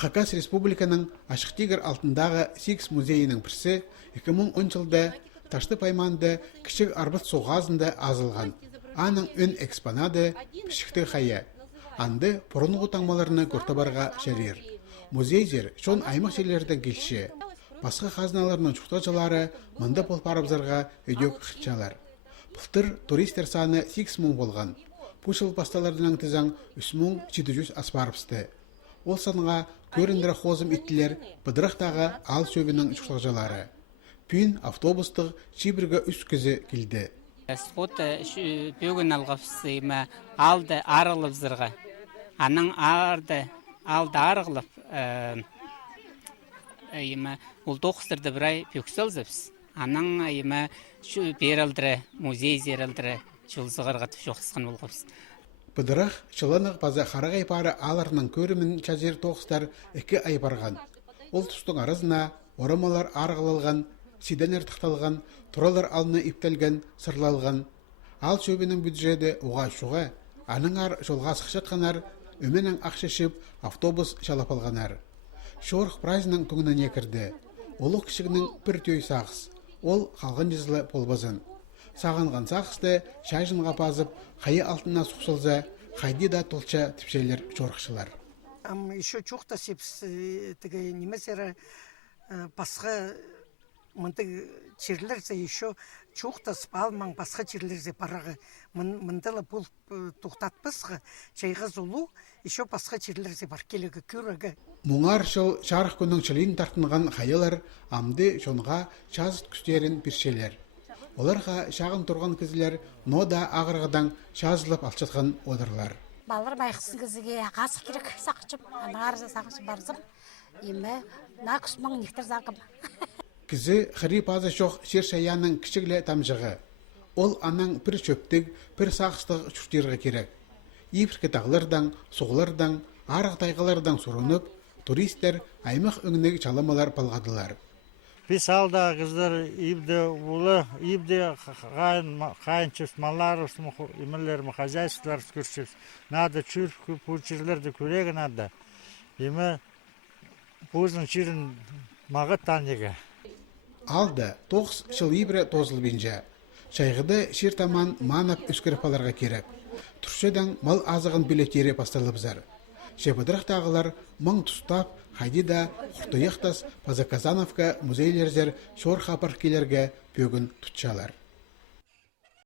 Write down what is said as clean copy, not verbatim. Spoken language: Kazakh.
Хакас Республиканың Ашық Тигр алтындағы Сикс музейінің бірсі 2010 жылда Ташты пайманды кішік арбыт соғазында азылған. Аның өн экспонады пішікті қайы. Анды бұрынғы таңмаларына көртабарға шәрер. Музейдер шон аймақ жерлерден келші. Басқа қазыналарының чуқтачылары мында полпарабзарға өйдек қытчалар. Бұлтыр туристер саны 8 мың болған. Пушыл басталарының тізаң 3700 аспарыпсты. Ол санға көріндірі қозым еттілер бұдырақтағы ал сөбінің чуқтачылары. Пүйін автобустық чибіргі үс күзі келді. Сқоты бөгін алғапсыйма алды арылып зырға. Аның алды арылып ол тоқыстырды бірай пөксел зіпс. Аның берілдірі, музей зерілдірі жылзығырға түшоқысқан олғапс. Бұдырақ шыланық база қарақ айпары аларының көрімін чазер тоқыстар 2 айпарған. Ол тұстың арызына орамалар арғылылған, сиден ертіқталған, тұралар алыны иптелген, сырлалған. Ал сөбінің бюджеті оға шуға, аның ар жолға сықшатқанар, өменің ақшышып автобус шалап алғанар. Шорық прайзының күңініне кірді. Олық кішігінің бір төй сағыз. Ол қалған жызылы полбазын. Сағынған сағызды шайжынға пазып, қайы алтына сұқсылза, қайды да толча тіпшелер жорықшылар. Еще чухта сепс немесері басқа мынды черлерзе еще чухта спалмаң басқа черлерзе парағы мындылы бұл тоқтатпысғы жайға зулу еще басқа черлерзе бар келігі көрігі. Мұңар шыл шарық күнің чылын тартынған қайылар амды жонға шазыт күстерін біршелер. Оларға шағын тұрған кізілер нода ағырғыдан шазылып алчатқан одырлар. Балар байқысын кізіге қасық керек сақычым, анағарызы сақычым барызым, емі на күсмің нектір зағым. Кізі қыры пазы жоқ шер шаяның кішіглі тамжығы. Ол аның бір чөптік, бір сақыстық жүштерге керек. Епіркі тағылардан, соғылардан, арық тайғалардан сұрынып, туристер аймақ өңінегі чаламалар палғадылар. Biz alda kızlar ibde ulu ibde kayınçız mallar imeler mi hacayçılar görüşüz. Nada çür puçirler de körege nada. Ime buzun çirin mağıt tanıge. Alda 9 жыл ибре тозыл бенже. Шайғыды шер таман манап үскіріпаларға керек. Түршеден мал азығын билетері басталып зар. Шебідрақтағылар мың тұстап, Хайдида, Құртыяқтас, Пазаказановка музейлерзер шор хапаркелерге бөгін тұтчалар.